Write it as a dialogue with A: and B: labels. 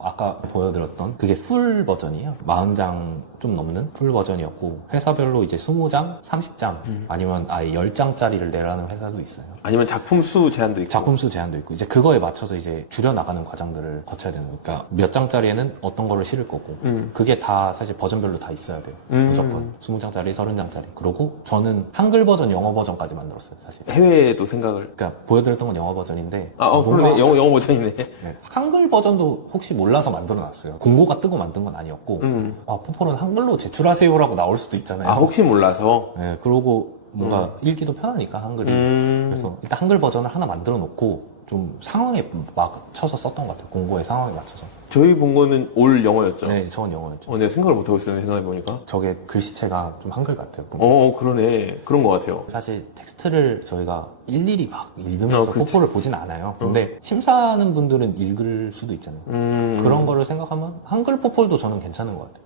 A: 아까 보여드렸던 그게 풀 버전이에요. 40장 좀 넘는 풀 버전이었고 회사별로 이제 20장, 30장 아니면 아예 10장짜리를 내라는 회사도 있어요.
B: 아니면 작품 수 제한도 있고.
A: 작품 수 제한도 있고 이제 그거에 맞춰서 이제 줄여 나가는 과정들을 거쳐야 되는 거예요. 그러니까 몇 장짜리에는 어떤 거를 실을 거고
B: 음.
A: 그게 다 사실 버전별로 다 있어야 돼요.
B: 음.
A: 무조건 20장짜리, 30장짜리. 그리고 저는 한글 버전, 영어 버전까지 만들었어요, 사실.
B: 해외에도 생각을.
A: 그러니까 보여드렸던 건 영어 버전인데
B: 아, 어,
A: 뭔가
B: 그러네. 영어, 영어 버전이네.
A: 네, 한글 버전도 혹시 몰라서 만들어놨어요. 공고가 뜨고 만든 건 아니었고
B: 음.
A: 아, 포폴은 한글로 제출하세요라고 나올 수도 있잖아요.
B: 아, 혹시 몰라서.
A: 네, 그러고 뭔가 읽기도 편하니까 한글이.
B: 음.
A: 그래서 일단 한글 버전을 하나 만들어 놓고 좀 상황에 맞춰서 썼던 것 같아요. 공고의 상황에 맞춰서.
B: 저희 본 거는 올 영어였죠.
A: 네, 저건 영어였죠.
B: 어, 내가 생각을 못 하고 있었는데, 생각해 보니까.
A: 저게 글씨체가 좀 한글 같아요.
B: 어, 그러네. 그런 것 같아요.
A: 사실 텍스트를 저희가 일일이 막 읽으면서
B: 어, 그치.
A: 포포를 보진 않아요. 근데 심사하는 분들은 읽을 수도 있잖아요.
B: 음.
A: 그런 거를 생각하면 한글 포폴도 저는 괜찮은 것 같아요.